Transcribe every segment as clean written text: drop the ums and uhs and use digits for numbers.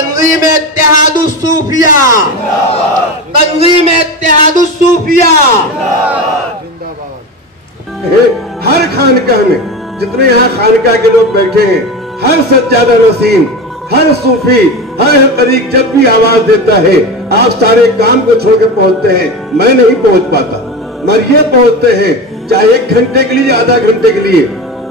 तंजीम इत्तेहादुस्सूफिया, तंजीम इत्तेहादुस्सूफिया। हर खानकाह में जितने यहाँ खानकाह के लोग बैठे हैं, हर सज्जादा नसीम, हर सूफी, हर तरीक जब भी आवाज देता है, आप सारे काम को छोड़कर पहुंचते हैं। मैं नहीं पहुंच पाता, मगर ये पहुंचते हैं, चाहे 1 घंटे के लिए, आधा घंटे के लिए,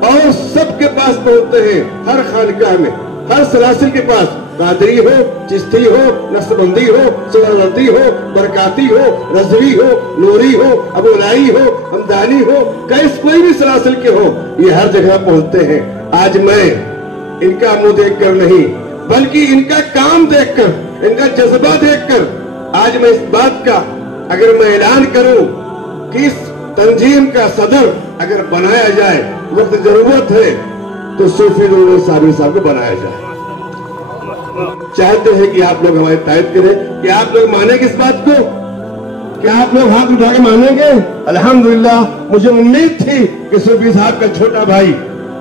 और सबके पास पहुंचते हैं। हर खानकाह में, हर सलासिल के पास, कादरी हो, चिश्ती हो, नक्शबंदी हो, सुहरावर्दी हो, बरकाती हो, रज़वी हो, नूरी हो, अबुलाई हो, हमदानी हो, कैस कोई भी सलासिल के हो, ये हर जगह पहुंचते हैं। आज मैं इनका मुंह देखकर नहीं, बल्कि इनका काम देखकर, इनका जज्बा देखकर, आज मैं इस बात का अगर मैं ऐलान करूं कि इस तंजीम का सदर अगर बनाया जाए, वक्त जरूरत है तो सूफी नूरुल साबरी साहब को बनाया जाए। चाहते हैं कि आप लोग हमारी तायद करें, कि आप लोग मानेंगे इस बात को, क्या आप लोग हाथ उठा के मानेंगे? अल्हम्दुलिल्लाह, मुझे उम्मीद थी कि सूफी साहब का छोटा भाई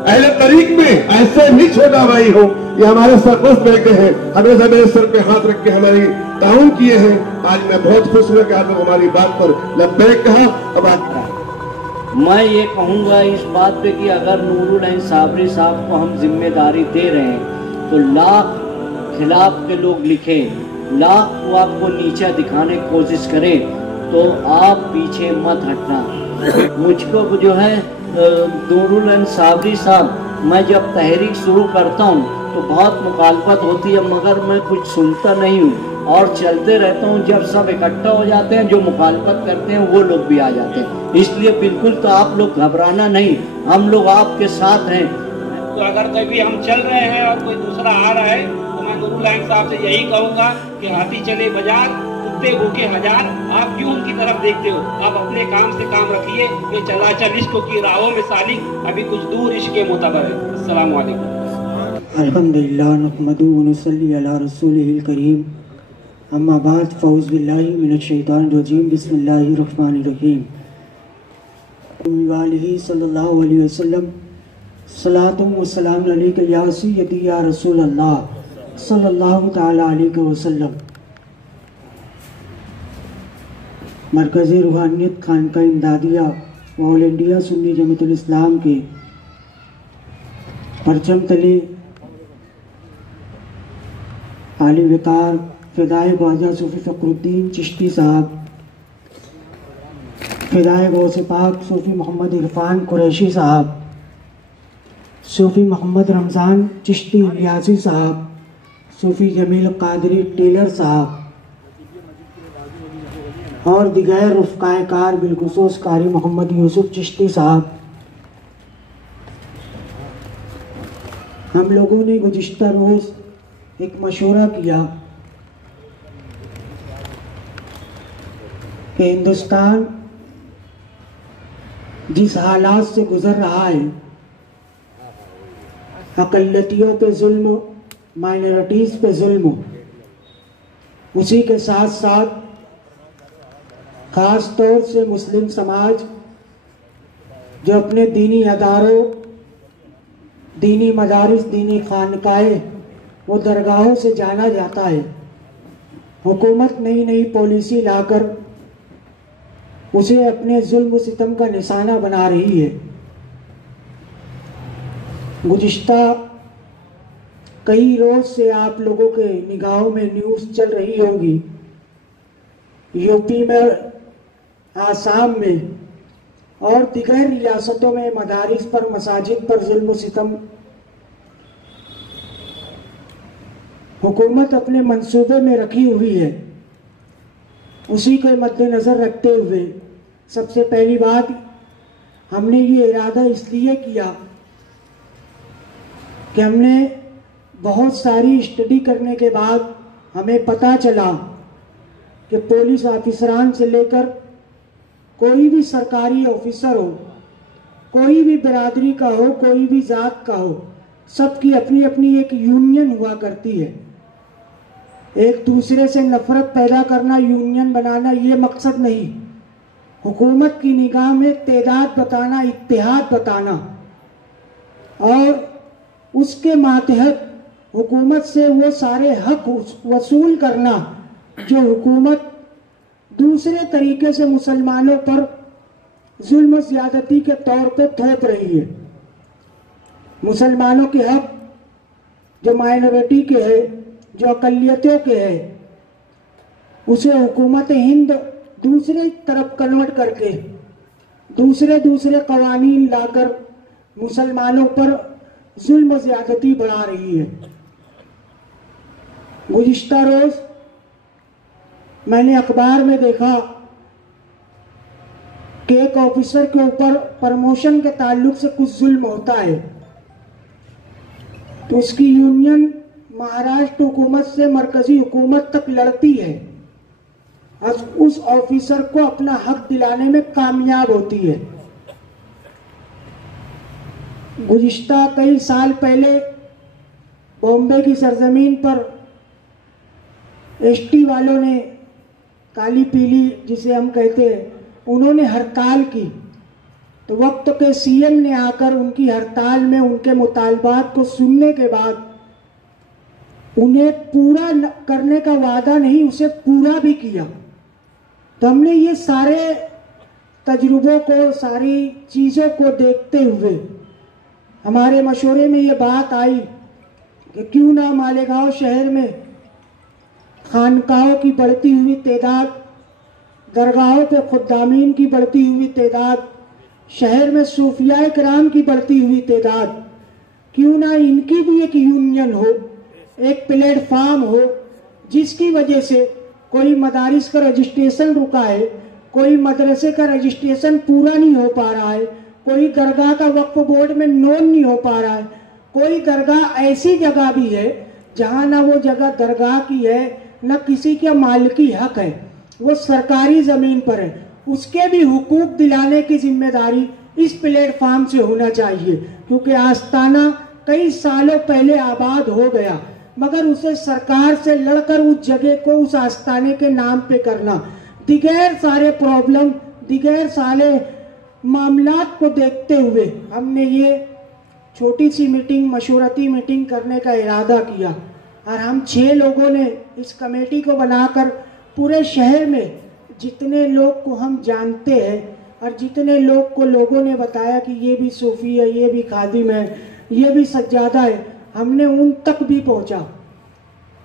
अहले तरीक में ऐसे भी छोटा भाई हो। ये हमारे सरपरस्त बैठे हैं, हमेशा मेरे सर पे हाथ रख के हमारी ताउन किए हैं। आज मैं बहुत खुश हुआ कि आप लोग हमारी बात पर लब्बैक कहा और बात कहा। मैं ये कहूँगा इस बात पे कि अगर नूरुल ऐन साबरी साहब को हम जिम्मेदारी दे रहे हैं तो लाख खिलाफ के लोग लिखें, लाख को आपको नीचा दिखाने की कोशिश करें, तो आप पीछे मत हटना। मुझको जो है नूरुल ऐन साबरी साहब, मैं जब तहरीक शुरू करता हूँ तो बहुत मुखालफत होती है, मगर मैं कुछ सुनता नहीं हूँ और चलते रहता हूँ। जब सब इकट्ठा हो जाते हैं, जो मुखालफत करते हैं वो लोग भी आ जाते हैं। इसलिए बिल्कुल तो आप लोग घबराना नहीं, हम लोग आपके साथ हैं। तो अगर कभी हम चल रहे हैं और कोई दूसरा आ रहा है, तो मैं नूरुल ऐन साहब से यही कहूँगा कि हाथी चले बाजार, कुत्ते भूखे हजार, आप क्यों उनकी तरफ देखते हो? आप अपने काम से काम रखिए। ये चलाचल इश्क की राहों में सालिक, अभी कुछ दूर इश्क के मोतबर है। अस्सलाम वालेकुम। अल्हम्दुलिल्लाह नहमदुहु व नसल्ली अला रसूलिहिल करीम, अम्मा बाद, फ़ऊज़ बिल्लाहि मिनश शैतानिर रजीम, बिस्मिल्लाहिर रहमानिर रहीम। वालिही सल्लल्लाहु अलैहि वसल्लम, सलातु व सलाम अलैका या सय्यदी या रसूल अल्लाह सल्लल्लाहु तआला अलैहि वसल्लम। मरकज़ी रूहानियत खानका इमदादिया ऑल इंडिया सुन्नी जमीयतुल इस्लाम के परचम तले आली वकार फ़िदाए ख्वाजा सूफ़ी फ़खरुद्दीन चिश्ती साहब, फ़िदाए गौसे पाक सूफ़ी मोहम्मद इरफान कुरैशी साहब, सूफ़ी मोहम्मद रमज़ान चिश्ती इलियासी साहब, सूफ़ी जमील कादरी टेलर साहब और दिगर रुफ़क़ाए कार बिलखुसूस कारी मोहम्मद यूसुफ चिश्ती साहब, हम लोगों ने गुज़िश्ता रोज़ एक मशवरा किया कि हिंदुस्तान जिस हालात से गुज़र रहा है, अक़लियतियों पे जुल्म, माइनॉरिटीज़ पे जुल्म, उसी के साथ साथ ख़ास तौर से मुस्लिम समाज जो अपने दीनी अदारों, दीनी मदारिस, दीनी खानकाएँ वो दरगाहों से जाना जाता है, हुकूमत नई नई पॉलिसी लाकर उसे अपने जुल्म सितम का निशाना बना रही है। गुज़िश्ता कई रोज़ से आप लोगों के निगाहों में न्यूज़ चल रही होगी, यूपी में, आसाम में और दिगर रियासतों में मदारिस पर, मसाजिद पर जुल्म सितम हुकूमत अपने मंसूबे में रखी हुई है। उसी के मद्देनज़र रखते हुए सबसे पहली बात, हमने ये इरादा इसलिए किया कि हमने बहुत सारी स्टडी करने के बाद हमें पता चला कि पुलिस ऑफिसरान से लेकर कोई भी सरकारी ऑफिसर हो, कोई भी बिरादरी का हो, कोई भी ज़ात का हो, सबकी अपनी अपनी एक यूनियन हुआ करती है। एक दूसरे से नफरत पैदा करना, यूनियन बनाना, ये मकसद नहीं। हुकूमत की निगाह में तेदाद बताना, इत्तेहाद बताना और उसके मातहत हुकूमत से वो सारे हक वसूल करना जो हुकूमत दूसरे तरीके से मुसलमानों पर जुल्म ज़्यादती के तौर पे थोप रही है। मुसलमानों के हक जो माइनॉरिटी के है, जो अकलियतों के है, उसे हुकूमत हिंद दूसरी तरफ कन्वर्ट करके दूसरे कवानीन लाकर मुसलमानों पर जुल्म ज़्यादती बढ़ा रही है। गुज़िश्ता रोज मैंने अखबार में देखा कि एक ऑफिसर के ऊपर प्रमोशन के ताल्लुक से कुछ जुल्म होता है, तो उसकी यूनियन महाराष्ट्र हुकूमत से मरकजी हुकूमत तक लड़ती है और उस ऑफिसर को अपना हक दिलाने में कामयाब होती है। गुज़िश्ता कई साल पहले बॉम्बे की सरजमीन पर एसटी वालों ने, काली पीली जिसे हम कहते हैं, उन्होंने हड़ताल की, तो वक्त के सीएम ने आकर उनकी हड़ताल में उनके मुतालबात को सुनने के बाद उन्हें पूरा करने का वादा नहीं, उसे पूरा भी किया। तो हमने ये सारे तजुर्बों को, सारी चीज़ों को देखते हुए हमारे मशवरे में ये बात आई कि क्यों ना मालेगांव शहर में खानकाहों की बढ़ती हुई तादाद, दरगाहों पे खुद्दामीन की बढ़ती हुई तादाद, शहर में सूफिया किराम की बढ़ती हुई तादाद, क्यों ना इनकी भी एक यूनियन हो, एक प्लेटफार्म हो, जिसकी वजह से कोई मदारिस का रजिस्ट्रेशन रुका है, कोई मदरसे का रजिस्ट्रेशन पूरा नहीं हो पा रहा है, कोई दरगाह का वक्फ बोर्ड में नोन नहीं हो पा रहा है, कोई दरगाह ऐसी जगह भी है जहाँ ना वो जगह दरगाह की है न किसी के मालिकी हक है, वो सरकारी ज़मीन पर है, उसके भी हुकूक दिलाने की जिम्मेदारी इस प्लेटफार्म से होना चाहिए। क्योंकि आस्ताना कई सालों पहले आबाद हो गया, मगर उसे सरकार से लड़कर उस जगह को उस आस्ताने के नाम पे करना, दिगैर सारे प्रॉब्लम, दिगैर सारे मामलात को देखते हुए हमने ये छोटी सी मीटिंग, मशवरती मीटिंग करने का इरादा किया और हम 6 लोगों ने इस कमेटी को बनाकर पूरे शहर में जितने लोग को हम जानते हैं और जितने लोग को लोगों ने बताया कि ये भी सूफी है, ये भी खादिम है, ये भी सज्जादा है, हमने उन तक भी पहुंचा।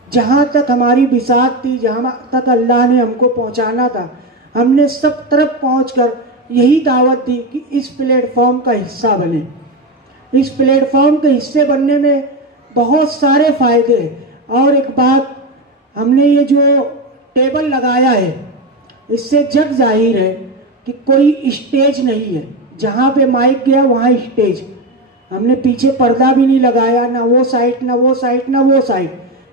जहां तक हमारी बिसात थी, जहां तक अल्लाह ने हमको पहुंचाना था, हमने सब तरफ पहुंचकर यही दावत दी कि इस प्लेटफॉर्म का हिस्सा बने। इस प्लेटफॉर्म के हिस्से बनने में बहुत सारे फायदे हैं। और एक बात, हमने ये जो टेबल लगाया है, इससे जग जाहिर है कि कोई स्टेज नहीं है, जहाँ पे माइक गया वहाँ स्टेज। हमने पीछे पर्दा भी नहीं लगाया, ना वो साइड ना वो साइड ना वो साइड,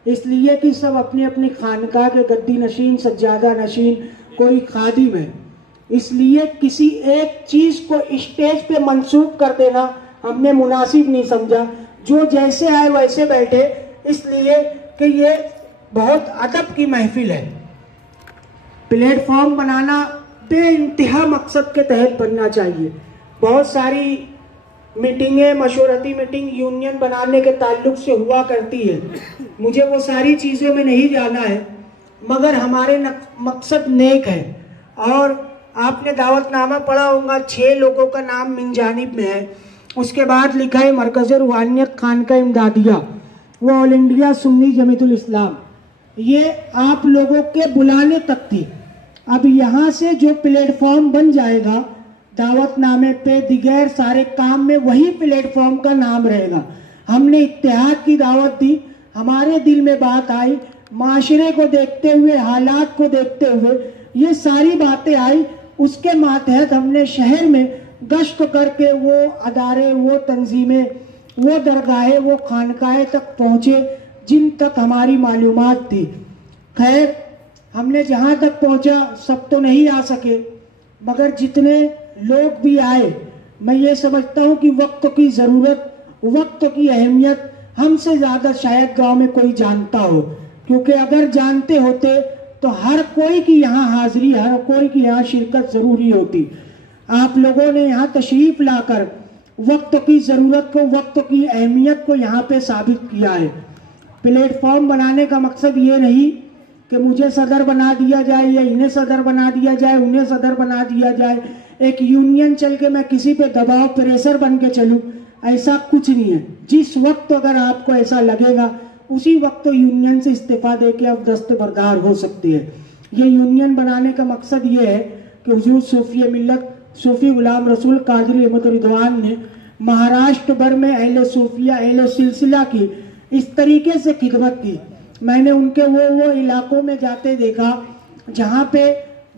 इसलिए कि सब अपनी अपनी खानका के गद्दी नशीन, सज्जादा नशीन, कोई खादिम है, इसलिए किसी एक चीज़ को स्टेज पे मंसूब कर देना हमने मुनासिब नहीं समझा। जो जैसे आए वैसे बैठे, इसलिए कि ये बहुत अदब की महफिल है। प्लेटफॉर्म बनाना बेइंतहा मकसद के तहत बनना चाहिए। बहुत सारी मीटिंगें, मशवरती मीटिंग यूनियन बनाने के ताल्लुक से हुआ करती है, मुझे वो सारी चीज़ों में नहीं जाना है, मगर हमारे मकसद नेक है। और आपने दावतनामा पढ़ा होगा, 6 लोगों का नाम मिन जानिब में है, उसके बाद लिखा है मरकज़ रूहानियत खानका इमदादिया, वो ऑल इंडिया सुन्नी जमीयतुल इस्लाम, ये आप लोगों के बुलाने तक थी। अब यहाँ से जो प्लेटफॉर्म बन जाएगा, दावतनामे पे दिगैर सारे काम में वही प्लेटफॉर्म का नाम रहेगा। हमने इत्तेहाद की दावत दी, हमारे दिल में बात आई, माशरे को देखते हुए, हालात को देखते हुए ये सारी बातें आई। उसके मातहत हमने शहर में गश्त करके वो अदारे, वो तंजीमें, वो दरगाहें, वो खानकाहें तक पहुँचे जिन तक हमारी मालूमात थी। खैर, हमने जहाँ तक पहुँचा सब तो नहीं आ सके, मगर जितने लोग भी आए, मैं ये समझता हूँ कि वक्त की ज़रूरत, वक्त की अहमियत हमसे ज़्यादा शायद गांव में कोई जानता हो, क्योंकि अगर जानते होते तो हर कोई की यहाँ हाजिरी, हर कोई की यहाँ शिरकत ज़रूरी होती। आप लोगों ने यहाँ तशरीफ़ लाकर वक्त की ज़रूरत को, वक्त की अहमियत को यहाँ पे साबित किया है। प्लेटफॉर्म बनाने का मकसद ये नहीं कि मुझे सदर बना दिया जाए या इन्हें सदर बना दिया जाए, उन्हें सदर बना दिया जाए, एक यूनियन चल के मैं किसी पे दबाव प्रेशर बन के चलूं, ऐसा कुछ नहीं है। जिस वक्त अगर आपको ऐसा लगेगा उसी वक्त तो यूनियन से इस्तीफा दे के आप दस्तबरदार हो सकती है। ये यूनियन बनाने का मकसद ये है कि हुजूर सूफी मिल्लत सूफी गुलाम रसूल कादरी अहमद रिदवान ने महाराष्ट्र भर में अहले सूफिया अहले सिलसिला की इस तरीके से खिदमत की। मैंने उनके वो इलाकों में जाते देखा जहाँ पे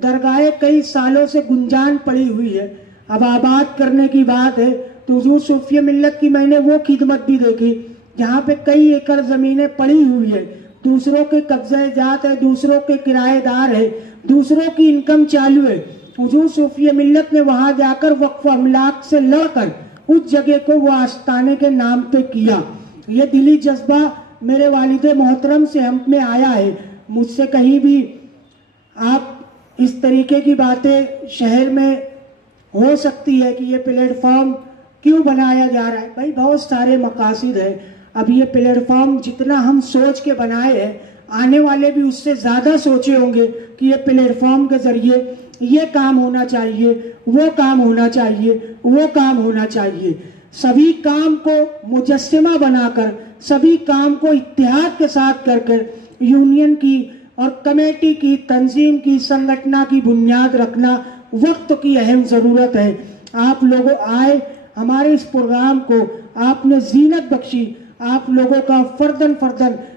दरगाहें कई सालों से गुंजान पड़ी हुई है, अब आबाद करने की बात है तो हुजूर सूफी मिल्लत की मैंने वो खिदमत भी देखी जहाँ पे कई एकड़ जमीनें पड़ी हुई है, दूसरों के कब्जे जात है, दूसरों के किराएदार है, दूसरों की इनकम चालू है। हुजूर सूफी मिल्लत ने वहां जाकर वक्फ अमलाक से लड़कर उस जगह को वो आस्ताने के नाम पे किया। ये दिली जज्बा मेरे वालिदे मोहतरम से हम में आया है। मुझसे कहीं भी आप इस तरीके की बातें शहर में हो सकती है कि ये प्लेटफॉर्म क्यों बनाया जा रहा है, भाई बहुत सारे मकासद है। अब ये प्लेटफॉर्म जितना हम सोच के बनाए हैं, आने वाले भी उससे ज्यादा सोचे होंगे कि ये प्लेटफॉर्म के जरिए ये काम होना चाहिए, वो काम होना चाहिए, वो काम होना चाहिए। सभी काम को मुजस्समा बनाकर, सभी काम को इत्तेहाद के साथ कर यूनियन की और कमेटी की, तंजीम की, संगठना की बुनियाद रखना वक्त की अहम ज़रूरत है। आप लोगों आए, हमारे इस प्रोग्राम को आपने जीनत बख्शी, आप लोगों का फर्दन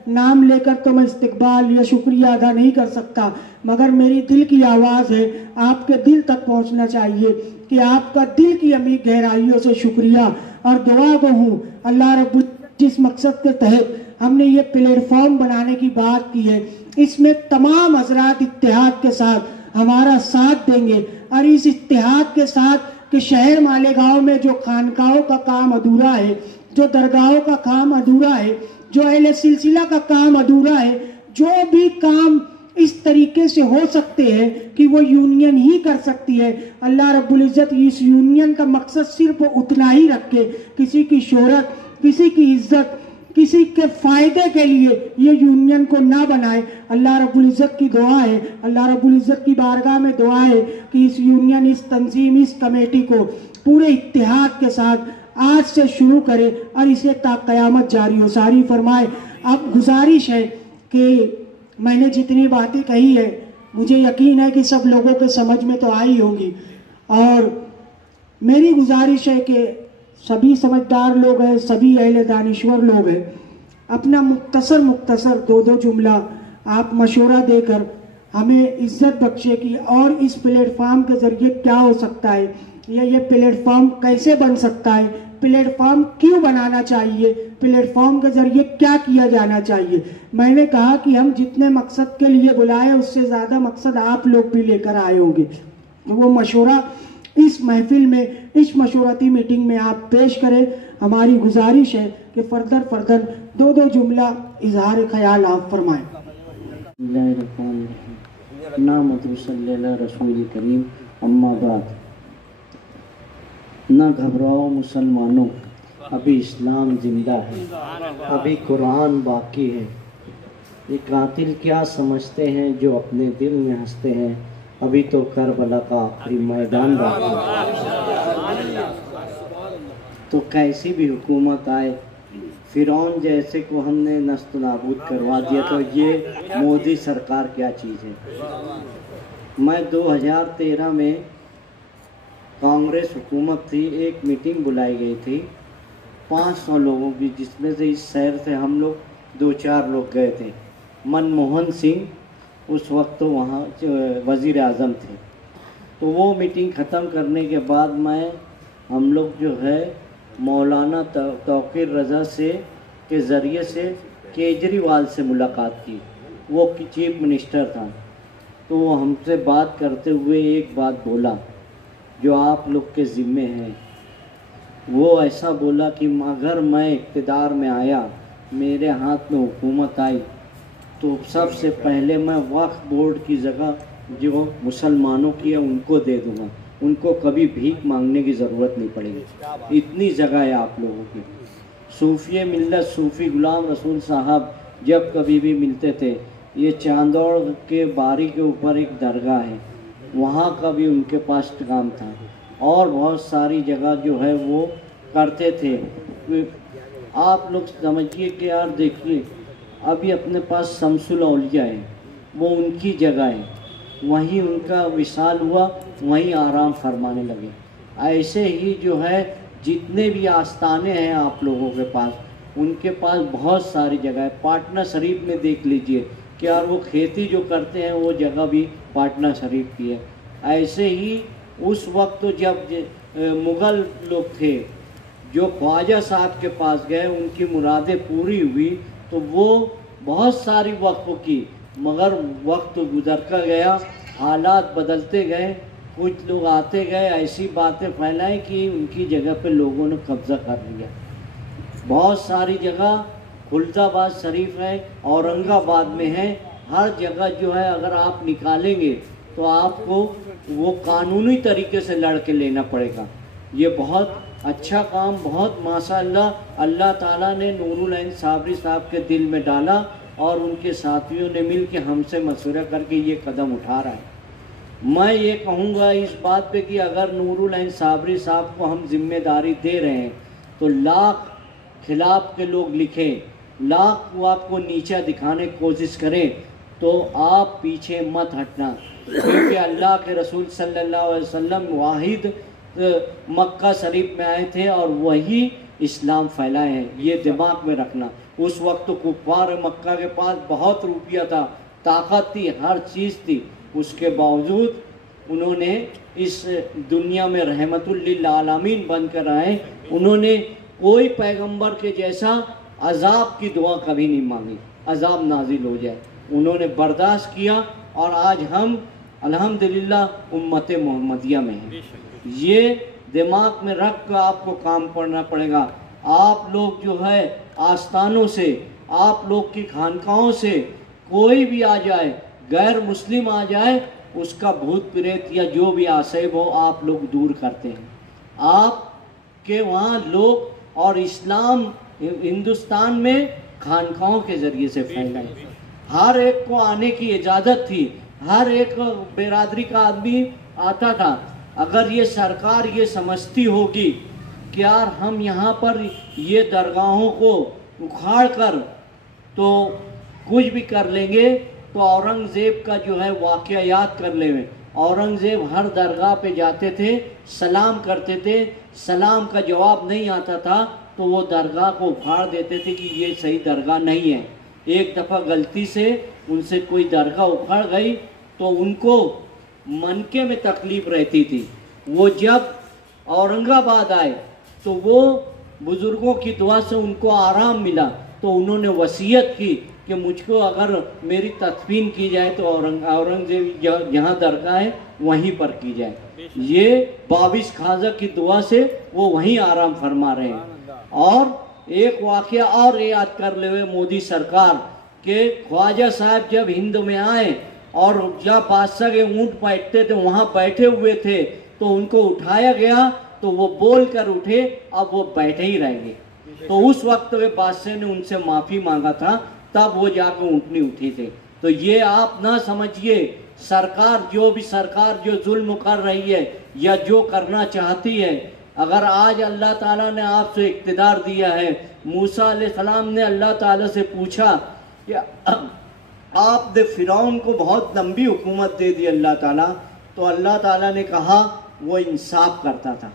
नाम लेकर तो मैं इस्तकबाल या शुक्रिया अदा नहीं कर सकता, मगर मेरी दिल की आवाज़ है, आपके दिल तक पहुंचना चाहिए कि आपका दिल की अमीर गहराइयों से शुक्रिया और दुआ को हूँ अल्लाह रब्बुल जिस मकसद के तहत हमने ये प्लेटफॉर्म बनाने की बात की है, इसमें तमाम हजरात इत्तेहाद के साथ हमारा साथ देंगे और इस इत्तेहाद के साथ कि शहर मालेगांव में जो खानकाहों का काम अधूरा है, जो दरगाहों का काम अधूरा है, जो अहले सिलसिला का काम अधूरा है, जो भी काम इस तरीके से हो सकते हैं कि वो यूनियन ही कर सकती है। अल्लाह रब्बुल इज़्ज़त इस यूनियन का मकसद सिर्फ उतना ही रखे, किसी की शोहरत, किसी की इज्जत, किसी के फायदे के लिए ये यूनियन को ना बनाए। अल्लाह रब्बुल इज़्ज़त की दुआ है, अल्लाह रब्बुल इज़्ज़त की बारगाह में दुआ है कि इस यूनियन, इस तंजीम, इस कमेटी को पूरे इत्तेहाद के साथ आज से शुरू करे और इसे ता क़यामत जारी हो सारी फरमाए। अब गुजारिश है कि मैंने जितनी बातें कही है, मुझे यकीन है कि सब लोगों के समझ में तो आई होंगी, और मेरी गुजारिश है कि सभी समझदार लोग हैं, सभी अहले दानिश्वर लोग हैं, अपना मुख्तसर दो जुमला आप मशवरा देकर हमें इज्जत बख्शे की और इस प्लेटफॉर्म के जरिए क्या हो सकता है या ये प्लेटफॉर्म कैसे बन सकता है, प्लेटफॉर्म क्यों बनाना चाहिए, प्लेटफॉर्म के जरिए क्या किया जाना चाहिए। मैंने कहा कि हम जितने मकसद के लिए बुलाए उससे ज़्यादा मकसद आप लोग भी लेकर आए होंगे, तो वो मशवरा इस महफिल में, इस मशवरती मीटिंग में आप पेश करें। हमारी गुजारिश है कि फर्दर दो जुमला इजहार ख्याल आप फरमाएं। रसूल करीम अम्मा बाद। न घबराओ मुसलमानों, अभी इस्लाम जिंदा है, अभी कुरान बाकी है। ये कातिल क्या समझते हैं जो अपने दिल में हंसते हैं, अभी तो करबला का आखिरी मैदान बाकी है। तो कैसी भी हुकूमत आए, फिरौन जैसे को हमने नस्त नाबूद करवा दिया, तो ये मोदी सरकार क्या चीज़ है। मैं 2013 में कांग्रेस हुकूमत थी, एक मीटिंग बुलाई गई थी 500 लोगों की, जिसमें से इस शहर से हम लोग 2-4 लोग गए थे। मनमोहन सिंह उस वक्त तो वहाँ वज़ीर आज़म थे। तो वो मीटिंग ख़त्म करने के बाद हम लोग जो है मौलाना तौक़ीर रज़ा से के ज़रिए से केजरीवाल से मुलाकात की। वो चीफ मिनिस्टर था, तो वो हमसे बात करते हुए एक बात बोला जो आप लोग के ज़िम्मे है। वो ऐसा बोला कि अगर मैं इक़्तिदार में आया, मेरे हाथ में हुकूमत आई, तो सबसे पहले मैं वक्फ बोर्ड की जगह जो मुसलमानों की है उनको दे दूँगा, उनको कभी भीख मांगने की ज़रूरत नहीं पड़ेगी। इतनी जगह है आप लोगों की। सूफ़ी मिल्लत सूफ़ी गुलाम रसूल साहब जब कभी भी मिलते थे। ये चांदौड़ के बारी के ऊपर एक दरगाह है, वहाँ का भी उनके पास काम था और बहुत सारी जगह जो है वो करते थे। आप लोग समझिए कि यार देखिए, अभी अपने पास शमसुल औलिया है, वो उनकी जगह है, वहीं उनका विशाल हुआ, वहीं आराम फरमाने लगे। ऐसे ही जो है जितने भी आस्थाने हैं आप लोगों के पास, उनके पास बहुत सारी जगह है। पाटना शरीफ में देख लीजिए कि यार वो खेती जो करते हैं वो जगह भी पाटना शरीफ की है। ऐसे ही उस वक्त जब मुग़ल लोग थे जो ख्वाजा साहब के पास गए, उनकी मुरादें पूरी हुई तो वो बहुत सारी वक्फ की, मगर वक्त गुजरता गया, हालात बदलते गए, कुछ लोग आते गए, ऐसी बातें फैलाई कि उनकी जगह पे लोगों ने कब्ज़ा कर लिया। बहुत सारी जगह खुलदाबाद शरीफ है, औरंगाबाद में है, हर जगह जो है अगर आप निकालेंगे तो आपको वो कानूनी तरीके से लड़ के लेना पड़ेगा। ये बहुत अच्छा काम, बहुत माशाअल्लाह अल्लाह ताला ने नूरुल ऐन साबरी साहब के दिल में डाला और उनके साथियों ने मिल के हमसे मशवरा करके ये कदम उठा रहा है। मैं ये कहूँगा इस बात पे कि अगर नूरुल ऐन साबरी साहब को हम जिम्मेदारी दे रहे हैं तो लाख खिलाफ के लोग लिखें, लाख को आपको नीचा दिखाने की कोशिश करें तो आप पीछे मत हटना, क्योंकि अल्लाह के रसूल सल्लल्लाहु अलैहि वसल्लम वाहिद मक्का शरीफ में आए थे और वही इस्लाम फैलाए हैं। ये दिमाग में रखना। उस वक्त तो कुफ़ार मक्का के पास बहुत रुपया था, ताकत थी, हर चीज़ थी, उसके बावजूद उन्होंने इस दुनिया में रहमतुल लिल आलमीन बनकर आए। उन्होंने कोई पैगंबर के जैसा अजाब की दुआ कभी नहीं मांगी, अजाब नाजिल हो जाए, उन्होंने बर्दाश्त किया और आज हम अल्हम्दुलिल्लाह उम्मत मोहम्मदिया में हैं। ये दिमाग में रख कर आपको काम करना पड़ेगा। आप लोग जो है आस्थानों से, आप लोग की खानकाहों से कोई भी आ जाए, गैर मुस्लिम आ जाए, उसका भूत प्रेत या जो भी आसेब हो आप लोग दूर करते हैं। आप के वहाँ लोग और इस्लाम हिंदुस्तान में खानकाहों के ज़रिए से फैलाए। हर एक को आने की इजाज़त थी, हर एक बिरादरी का आदमी आता था। अगर ये सरकार ये समझती होगी कि यार हम यहाँ पर ये दरगाहों को उखाड़ कर तो कुछ भी कर लेंगे, तो औरंगज़ेब का जो है वाक़या याद कर लें। औरंगज़ेब हर दरगाह पे जाते थे, सलाम करते थे, सलाम का जवाब नहीं आता था तो वो दरगाह को उखाड़ देते थे कि ये सही दरगाह नहीं है। एक दफ़ा गलती से उनसे कोई दरगाह उखड़ गई तो उनको मनके में तकलीफ़ रहती थी। वो जब औरंगाबाद आए तो वो बुज़ुर्गों की दुआ से उनको आराम मिला, तो उन्होंने वसीयत की कि मुझको अगर मेरी तदफीन की जाए तो औरंगज़ेब जहाँ दरगाह है वहीं पर की जाए। ये 22 खाजा की दुआ से वो वहीं आराम फरमा रहे हैं। और एक वाक़या और याद कर ले मोदी सरकार के, ख्वाजा साहब जब हिंद में आए और जब बादशाह के ऊँट बैठते थे वहाँ बैठे हुए थे तो उनको उठाया गया तो वो बोल कर उठे, अब वो बैठे ही रहेंगे। तो उस वक्त वे बादशाह ने उनसे माफ़ी मांगा था, तब वो जाकर ऊँटनी उठी थे। तो ये आप ना समझिए सरकार जो जुल्म कर रही है या जो करना चाहती है, अगर आज अल्लाह ताला ने आपसे इक़्तिदार दिया है, मूसा अलैहिस्सलाम ने अल्लाह ताला से पूछा कि आपने फिरौन को बहुत लंबी हुकूमत दे दी अल्लाह ताला, तो अल्लाह ताला ने कहा वो इंसाफ करता था।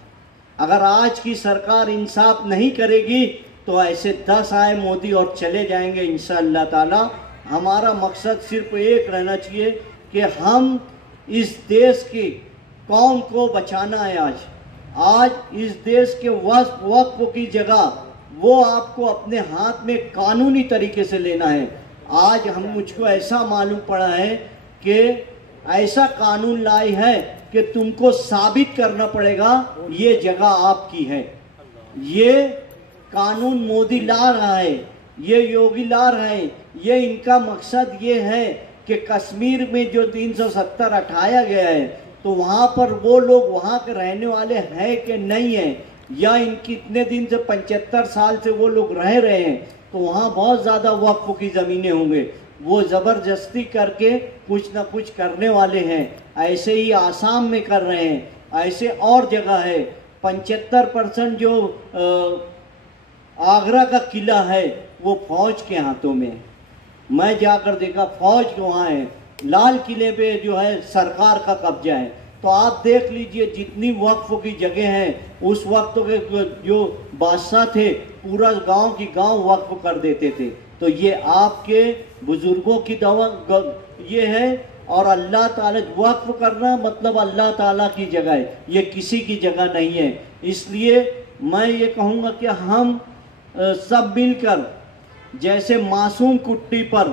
अगर आज की सरकार इंसाफ नहीं करेगी तो ऐसे 10 आए मोदी और चले जाएंगे इंशाअल्लाह ताला। हमारा मकसद सिर्फ एक रहना चाहिए कि हम इस देश की कौम को बचाना है। आज इस देश के वक्फ की जगह वो आपको अपने हाथ में कानूनी तरीके से लेना है। आज मुझको ऐसा मालूम पड़ा है कि ऐसा कानून लाई है कि तुमको साबित करना पड़ेगा ये जगह आपकी है। ये कानून मोदी ला रहा है, ये योगी ला रहे हैं। ये इनका मकसद ये है कि कश्मीर में जो 370 हटाया गया है तो वहाँ पर वो लोग वहाँ के रहने वाले हैं कि नहीं हैं, या इनकी इतने दिन से 75 साल से वो लोग रह रहे हैं, तो वहाँ बहुत ज़्यादा वक्फ की ज़मीनें होंगे। वो ज़बरदस्ती करके कुछ ना कुछ करने वाले हैं। ऐसे ही आसाम में कर रहे हैं, ऐसे और जगह है। 75% जो आगरा का किला है वो फौज के हाथों में है। मैं जाकर देखा, फौज के वहाँ है। लाल किले पे जो है सरकार का कब्जा है। तो आप देख लीजिए जितनी वक्फ की जगह हैं, उस वक्त के जो बादशाह थे पूरा गांव की गांव वक्फ कर देते थे। तो ये आपके बुजुर्गों की दवा ये है। और अल्लाह ताला वक्फ करना मतलब अल्लाह ताला की जगह है, ये किसी की जगह नहीं है। इसलिए मैं ये कहूँगा कि हम सब मिलकर, जैसे मासूम कुट्टी पर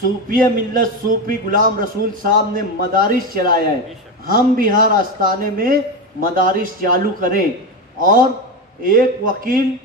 सूफी मिल्लत सूफी गुलाम रसूल साहब ने मदारिस चलाया है, हम भी हर आस्थाने में मदारिस चालू करें। और एक वकील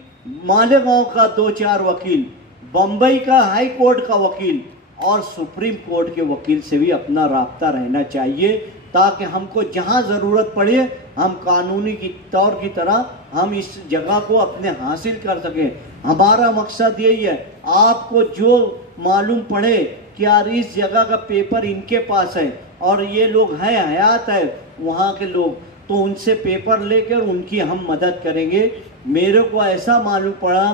मालेगांव का, 2-4 वकील, बम्बई का हाई कोर्ट का वकील और सुप्रीम कोर्ट के वकील से भी अपना राब्ता रहना चाहिए, ताकि हमको जहां ज़रूरत पड़े हम कानूनी की तौर की तरह हम इस जगह को अपने हासिल कर सकें। हमारा मकसद यही है। आपको जो मालूम पड़े कि यार इस जगह का पेपर इनके पास है और ये लोग हैं, हयात है वहाँ के लोग, तो उनसे पेपर लेकर उनकी हम मदद करेंगे। मेरे को ऐसा मालूम पड़ा,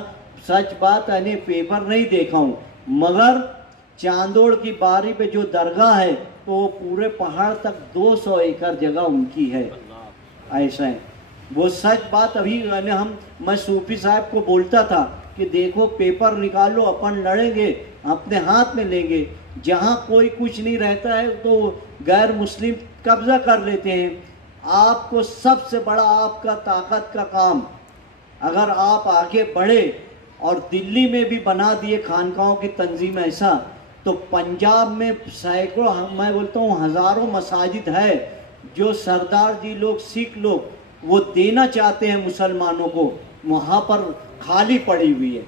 सच बात है, पेपर नहीं देखा हूँ, मगर चांदोड़ की बारी पे जो दरगाह है तो वो पूरे पहाड़ तक 200 एकड़ जगह उनकी है। ऐसा है वो सच बात। अभी मैं सूफी साहब को बोलता था कि देखो पेपर निकालो, अपन लड़ेंगे, अपने हाथ में लेंगे। जहाँ कोई कुछ नहीं रहता है तो गैर मुस्लिम कब्जा कर लेते हैं। आपको सबसे बड़ा आपका ताकत का काम, अगर आप आगे बढ़े और दिल्ली में भी बना दिए खानकाहों की तंजीम ऐसा, तो पंजाब में सैकड़ों, मैं बोलता हूँ हज़ारों मसाजिद है जो सरदार जी लोग, सिख लोग वो देना चाहते हैं मुसलमानों को, वहाँ पर खाली पड़ी हुई है।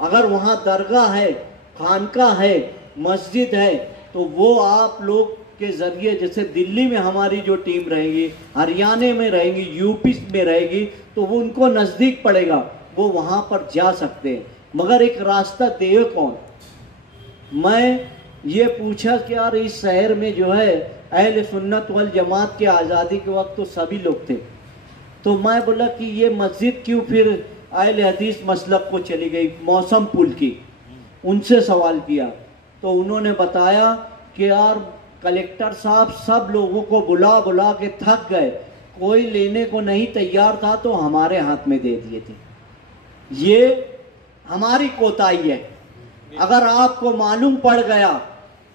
अगर वहाँ दरगाह है, खानका है, मस्जिद है, तो वो आप लोग के ज़रिए, जैसे दिल्ली में हमारी जो टीम रहेगी, हरियाणा में रहेगी, यूपी में रहेगी, तो वो उनको नज़दीक पड़ेगा, वो वहाँ पर जा सकते हैं। मगर एक रास्ता दे कौन? मैं ये पूछा कि यार इस शहर में जो है अहले सुन्नत वल जमात के आज़ादी के वक्त तो सभी लोग थे, तो मैं बोला कि ये मस्जिद क्यों फिर अहले हदीस मसलक को चली गई? मौसम पुल की उनसे सवाल किया तो उन्होंने बताया कि यार कलेक्टर साहब सब लोगों को बुला बुला के थक गए, कोई लेने को नहीं तैयार था, तो हमारे हाथ में दे दिए थे। ये हमारी कोताही है। अगर आपको मालूम पड़ गया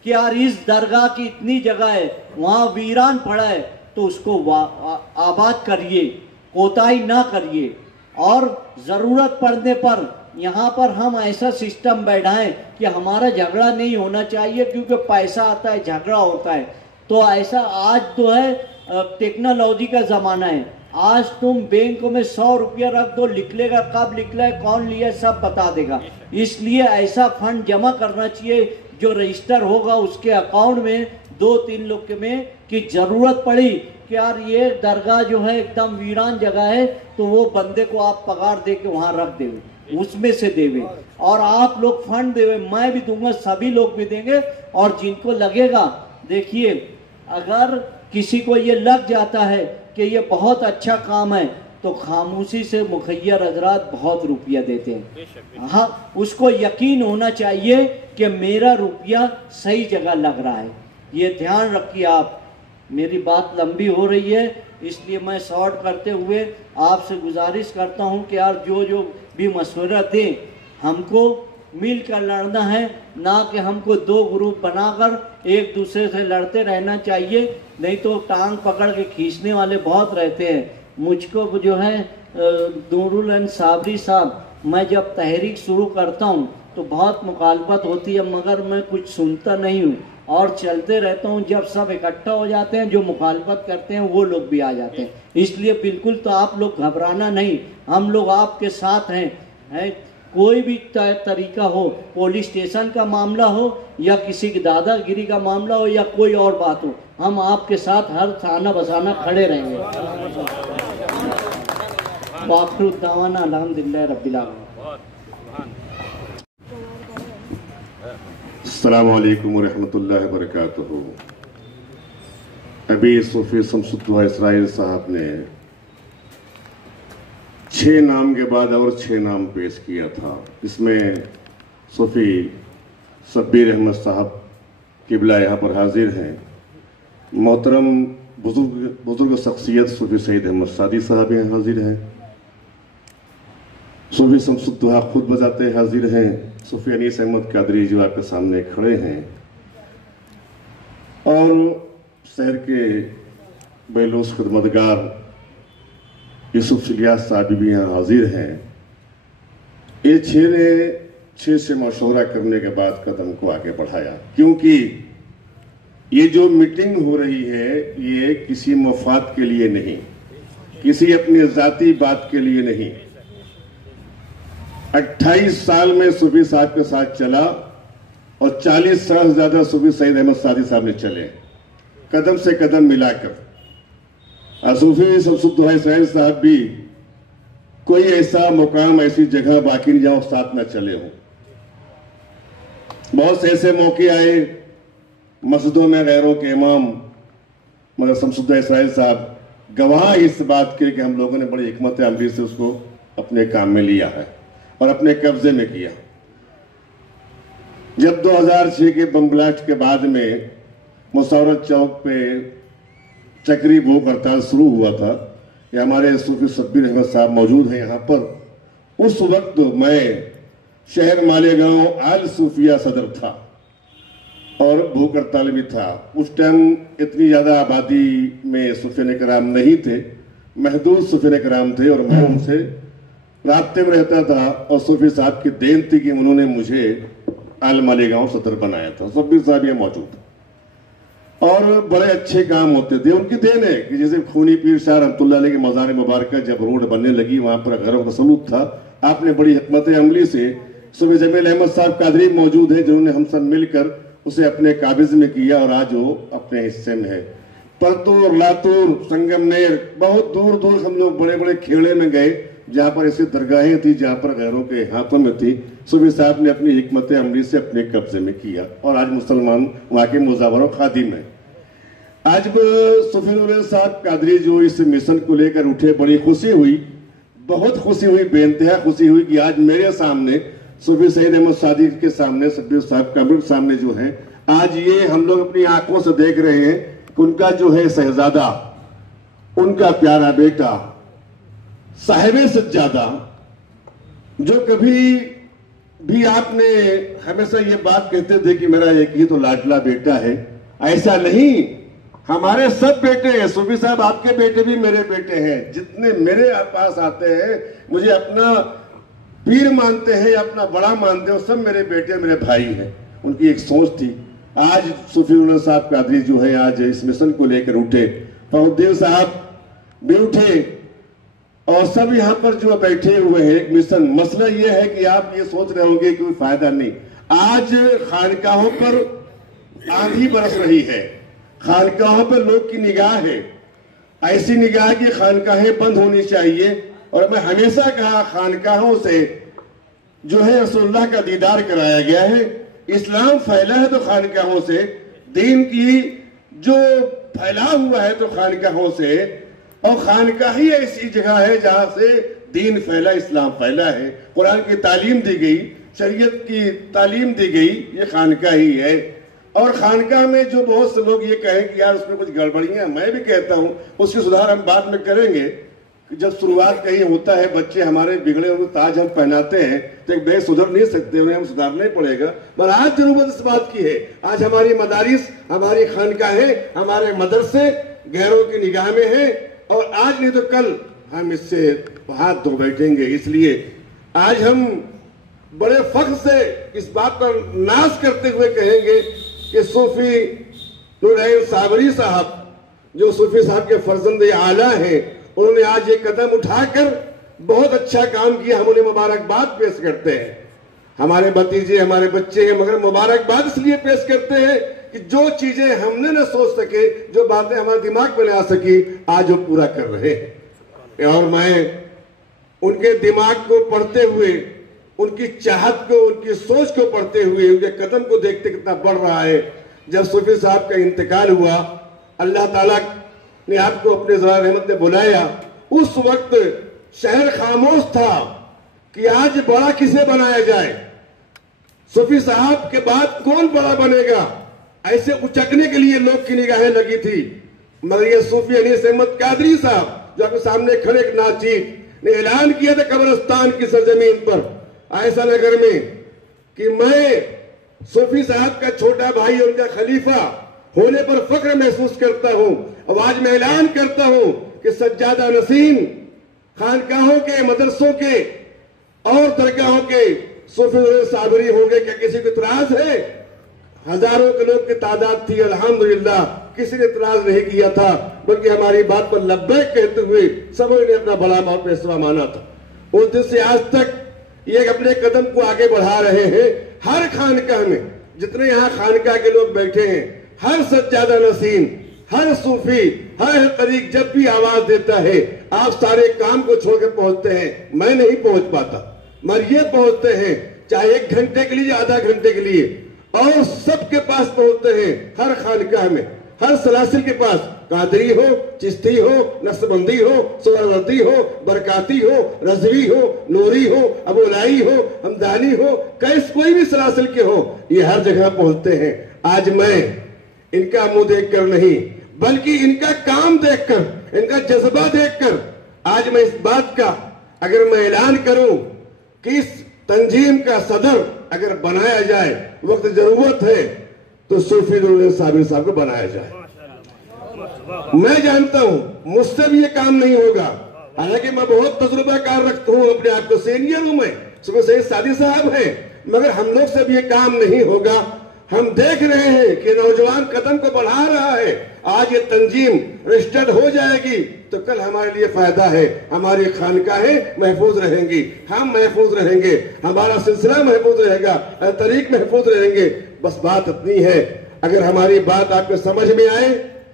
कि यार इस दरगाह की इतनी जगह है, वहाँ वीरान पड़ा है, तो उसको आबाद करिए, कोताही ना करिए। और ज़रूरत पड़ने पर यहाँ पर हम ऐसा सिस्टम बैठाएं कि हमारा झगड़ा नहीं होना चाहिए, क्योंकि पैसा आता है, झगड़ा होता है। तो ऐसा आज तो है, टेक्नोलॉजी का ज़माना है। आज तुम बैंक में 100 रुपया रख दो, निकलेगा कब निकला है, कौन लिया, सब बता देगा। इसलिए ऐसा फंड जमा करना चाहिए जो रजिस्टर होगा उसके अकाउंट में 2-3 लोग में, कि ज़रूरत पड़ी कि यार ये दरगाह जो है एकदम वीरान जगह है, तो वो बंदे को आप पगार दे के वहाँ रख देवे, उसमें से देवे, और आप लोग फंड देवे, मैं भी दूंगा, सभी लोग भी देंगे। और जिनको लगेगा, देखिए अगर किसी को ये लग जाता है कि ये बहुत अच्छा काम है, तो खामोशी से मुखैर हजरात बहुत रुपया देते हैं। हाँ, उसको यकीन होना चाहिए कि मेरा रुपया सही जगह लग रहा है। ये ध्यान रखिए आप। मेरी बात लंबी हो रही है, इसलिए मैं शॉर्ट करते हुए आपसे गुजारिश करता हूं कि यार जो जो भी मशवरा दें, हमको मिलकर लड़ना है, ना कि हमको 2 ग्रुप बनाकर एक दूसरे से लड़ते रहना चाहिए। नहीं तो टांग पकड़ के खींचने वाले बहुत रहते हैं। मुझको जो है नूरुल हसन साबरी साहब, मैं जब तहरीक शुरू करता हूँ तो बहुत मुखालफत होती है, मगर मैं कुछ सुनता नहीं हूँ और चलते रहता हूँ। जब सब इकट्ठा हो जाते हैं, जो मुखालफत करते हैं वो लोग भी आ जाते हैं। इसलिए बिल्कुल तो आप लोग घबराना नहीं, हम लोग आपके साथ हैं। कोई भी तरीका हो, पुलिस स्टेशन का मामला हो या किसी की दादागिरी का मामला हो या कोई और बात हो, हम आपके साथ हर थाना बसाना खड़े रहेंगे। वाखिर दावाना अल्हम्दुलिल्लाह रब्बिल आलमीन। अस्सलामु अलैकुम व रहमतुल्लाहि व बरकातुहू। अभी सूफी शमसुद्दौला इसराइल साहब ने 6 नाम के बाद और 6 नाम पेश किया था। इसमें सूफी शब्बीर अहमद साहब किबला यहाँ पर हाजिर हैं। मोहतरम बुजुर्ग शख्सियत सूफी सईद अहमद सादी साहब यहाँ हाजिर हैं। सूफी शमसुद्दौला खुद बजाते हाजिर हैं। सूफी अनीस अहमद कादरी जो आपके सामने खड़े हैं, और शहर के बेलूस खिदमतगार यूसुफ इलियास साहब भी यहाँ हाजिर हैं। ये 6 ने 6 से मशवरा करने के बाद कदम को आगे बढ़ाया, क्योंकि ये जो मीटिंग हो रही है ये किसी मफाद के लिए नहीं, किसी अपनी जाती बात के लिए नहीं। 28 साल में सूफी साहब के साथ चला और 40 साल से ज्यादा सूफी सईद अहमद सादी साहब ने चले, कदम से कदम मिलाकर। सूफी शमसुद्दौला इसराइल साहब भी कोई ऐसा मुकाम, ऐसी जगह बाकी नहीं जहां साथ न चले हों। बहुत से ऐसे मौके आए मस्जिदों में गैरों के इमाम मगर शमसुद्दौला इसराइल साहब गवाह इस बात के कि हम लोगों ने बड़ी हिकमत अमली से उसको अपने काम में लिया है और अपने कब्जे में किया। जब 2006 के बम ब्लास्ट के बाद में मुसावरत चौक पे चक्री भूख हड़ताल शुरू हुआ था, ये हमारे सूफी शब्बीर अहमद साहब मौजूद हैं यहाँ पर। उस वक्त मैं शहर मालेगांव आल सूफिया सदर था और भूख हड़ताल भी था। उस टाइम इतनी ज्यादा आबादी में सूफियाने कराम नहीं थे, महदूद सूफियाने कराम थे, और मैं उनसे राब्ते में रहता था। और सूफी साहब की देन थी कि उन्होंने मुझे आल मालेगांव सदर बनाया था। शब्बीर साहब ये मौजूद, और बड़े अच्छे काम होते थे। उनकी देन है कि जैसे खूनी पीर शाह रहमतुल्लाह अलैह के मज़ार मुबारक जब रोड बनने लगी, वहां पर घरों का सलूक था। आपने बड़ी हिकमत अमली से, सूफी जमील अहमद साहब कादरी मौजूद है जिन्होंने हम सब मिलकर उसे अपने काबिज में किया और आज वो अपने हिस्से में है। परतूर, लातूर, संगमनेर, बहुत दूर दूर हम लोग बड़े बड़े खेड़े में गए जहां पर ऐसी दरगाहें थी जहां पर गैरों के हाथों में थी। सूफी साहब ने अपनी हिकमत अमली से अपने कब्जे में किया और आज मुसलमान वहां के मुजावर और खादिम है। आज सूफी नूर साहब कादरी जो इस मिशन को लेकर उठे, बड़ी खुशी हुई, बहुत खुशी हुई, बेइंतहा खुशी हुई कि आज मेरे सामने सूफी सईद अहमद सादी के सामने, शब्बीर साहब कामिल के सामने जो है, आज ये हम लोग अपनी आंखों से देख रहे हैं कि उनका जो है शहजादा, उनका प्यारा बेटा साहिबे सज्जादा, जो कभी भी आपने हमेशा ये बात कहते थे कि मेरा एक ही तो लाडला बेटा है, ऐसा नहीं, हमारे सब बेटे हैं। सूफी साहब आपके बेटे भी मेरे बेटे हैं। जितने मेरे पास आते हैं, मुझे अपना पीर मानते हैं या अपना बड़ा मानते हैं, सब मेरे बेटे, मेरे भाई हैं। उनकी एक सोच थी। आज सूफी नूर साहब कादरी जो है आज इस मिशन को लेकर उठे, फखरुद्दीन साहब भी उठे, और सब यहाँ पर जो बैठे हुए हैं। एक मिशन, मसला ये है कि आप ये सोच रहे होंगे कि कोई फायदा नहीं। आज खानकाहों पर आंधी बरस रही है, खानकाहों पर लोग की निगाह है, ऐसी निगाह की खानकाहें बंद होनी चाहिए। और मैं हमेशा कहा, खानकाहों से जो है रसूलुल्लाह का दीदार कराया गया है। इस्लाम फैला है तो खानकाहों से, दीन की जो फैला हुआ है तो खानकाहों से, और खानकाह ही ऐसी जगह है जहां से दीन फैला, इस्लाम फैला है। कुरान की तालीम दी गई, शरीयत की तालीम दी गई, ये खानकाह ही है। और खानकाह में जो बहुत से लोग ये कहें कि यार उसमें कुछ गड़बड़ियां, मैं भी कहता हूं उसकी सुधार हम बाद में करेंगे। जब शुरुआत कहीं होता है, बच्चे हमारे बिगड़े हुए ताज हम पहनाते हैं तो एक बेग सुधर नहीं सकते, उन्हें हम सुधारना ही पड़ेगा। मगर आज जरूरत इस बात की है, आज हमारी मदारिस, हमारी खानकाहें, हमारे मदरसे गैरों की निगाह में है, और आज नहीं तो कल हम इससे हाथ धो बैठेंगे। इसलिए आज हम बड़े फख्र से इस बात पर नाज करते हुए कहेंगे कि सूफी नूर साबरी साहब, जो सूफी साहब के फर्जंद आला हैं, उन्होंने आज ये कदम उठाकर बहुत अच्छा काम किया। हम उन्हें मुबारकबाद पेश करते हैं। हमारे भतीजे, हमारे बच्चे हैं, मगर मुबारकबाद इसलिए पेश करते हैं कि जो चीजें हमने न सोच सके, जो बातें हमारे दिमाग में न आ सकी, आज वो पूरा कर रहे हैं। और मैं उनके दिमाग को पढ़ते हुए उनकी चाहत को, उनकी सोच को पढ़ते हुए, उनके कदम को देखते कितना बढ़ रहा है। जब सूफी साहब का इंतकाल हुआ, अल्लाह ताला ने आपको अपने ज़रा रहमत में बुलाया। उस वक्त शहर खामोश था कि आज बड़ा किसे बनाया जाए, सूफी साहब के बाद कौन बड़ा बनेगा। ऐसे उचकने के लिए लोग की निगाहें लगी थी, मगर ये सूफी अनीस अहमद कादरी साहब जो आपके सामने खड़े एक नाचीज ने ऐलान किया था कब्रिस्तान की सरजमीन पर आयशा नगर में कि मैं सूफी साहब का छोटा भाई और उनका खलीफा होने पर फख्र महसूस करता हूं। अब आज मैं ऐलान करता हूं कि सज्जादा नसीन खानकाहों के, मदरसों के और दरगाहों के सूफी साबरी होंगे। क्या किसी को इतराज है? हजारों के लोग की तादाद थी, अल्हम्दुलिल्लाह किसी ने इतराज नहीं किया था, बल्कि हमारी बात पर लब्बैक कहते हुए सब ने अपना बड़ा बाप फैसला माना था। उस दिन से आज तक ये अपने कदम को आगे बढ़ा रहे हैं। हर खानकाह में जितने यहाँ खानकाह के लोग बैठे हैं, हर सज्जादा नसीन, हर सूफी, हर तरीक जब भी आवाज देता है, आप सारे काम को छोड़कर पहुंचते हैं। मैं नहीं पहुंच पाता, मगर ये पहुंचते हैं, चाहे 1 घंटे के लिए, आधा घंटे के लिए, और सबके पास पहुंचते हैं। हर खानकाह में, हर सलासिल के पास, कादरी हो, चिश्ती हो, नक्शबंदी हो, सोहरावर्दी हो, बरकाती हो, रजवी हो, नूरी हो, अबुलाई हो, हमदानी हो, कैस कोई भी सलासिल के हो, ये हर जगह पहुंचते हैं। आज मैं इनका मुंह देखकर नहीं, बल्कि इनका काम देखकर, इनका जज्बा देखकर आज मैं इस बात का अगर मैं ऐलान करूं कि इस तंजीम का सदर अगर बनाया जाए, वक्त जरूरत है तो सूफी नूरुल साबिर साहब को बनाया जाए। मैं जानता हूं मुझसे भी ये काम नहीं होगा, हालांकि मैं बहुत तजुर्बाकार रखता हूं, अपने आप को सीनियर हूं मैं, सुबह सैयद सादी साहब हैं, मगर हम लोग से भी ये काम नहीं होगा। हम देख रहे हैं कि नौजवान कदम को बढ़ा रहा है। आज ये तंजीम रजिस्टर्ड हो जाएगी तो कल हमारे लिए फायदा है, हमारी खानकाहें महफूज रहेंगी, हम महफूज रहेंगे, हमारा सिलसिला महफूज रहेगा, तरीक महफूज रहेंगे। बस बात इतनी है, अगर हमारी बात आपको समझ में आए,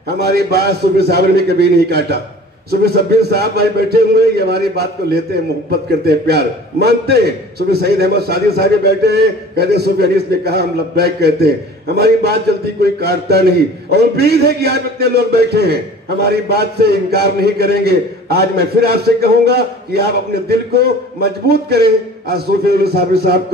हमारी बात सूफी साहब ने कभी नहीं काटा। सूफी सब्बीर साहब भाई बैठे हुए हैं, ये हमारी बात को लेते हैं, मोहब्बत करते हैं, प्यार मानते हैं। सूफी सईद अहमद सादी साहब बैठे हैं, कहते हैं सूफी हनीस ने कहा, हम लब्बैक कहते हैं। हमारी बात जल्दी कोई काटता नहीं, और उम्मीद है कि आज इतने लोग बैठे हैं हमारी बात से इनकार नहीं करेंगे। आज मैं फिर आपसे कहूंगा कि आप अपने दिल को मजबूत करें, आज सूफी नूरुल साबिर साहब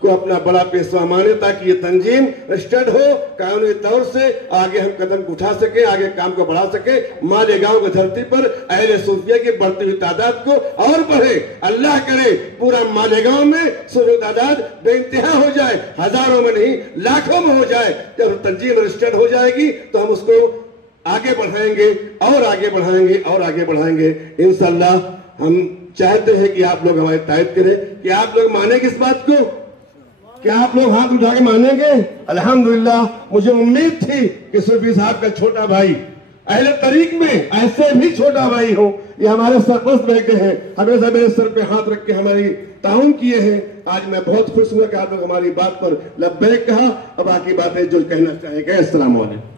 को अपना बड़ा पेशवा माने, ताकि ये तंजीम रजिस्टर्ड हो, कानूनी तौर से आगे हम कदम उठा सके, आगे काम को बढ़ा सके। मालेगांव की धरती पर अहले सूफिया की बढ़ती हुई तादाद को और बढ़े, अल्लाह करे पूरा मालेगांव में सूफी तादाद बेइंतहा हो जाए, हजारों में नहीं लाखों में हो जाए। जब तंजीम रजिस्टर्ड हो जाएगी तो हम उसको आगे बढ़ाएंगे और आगे बढ़ाएंगे और आगे बढ़ाएंगे इंशाअल्लाह। हम चाहते हैं कि आप लोग हमारी तायद करें, कि आप लोग मानेंगे इस बात को, क्या आप लोग हाथ उठा के मानेंगे? अल्हम्दुलिल्लाह, मुझे उम्मीद थी कि सूफी साहब का छोटा भाई अहले तरीक में ऐसे भी छोटा भाई हो, ये हमारे सरपरस्त बैठे हैं, हमेशा मेरे सर पे हाथ रख के हमारी ताउन किए हैं। आज मैं बहुत खुश हुआ कि आप लोग हमारी बात पर लब्बैक कहा, और बाकी बातें जो कहना चाहेंगे। अस्सलाम वालेकुम।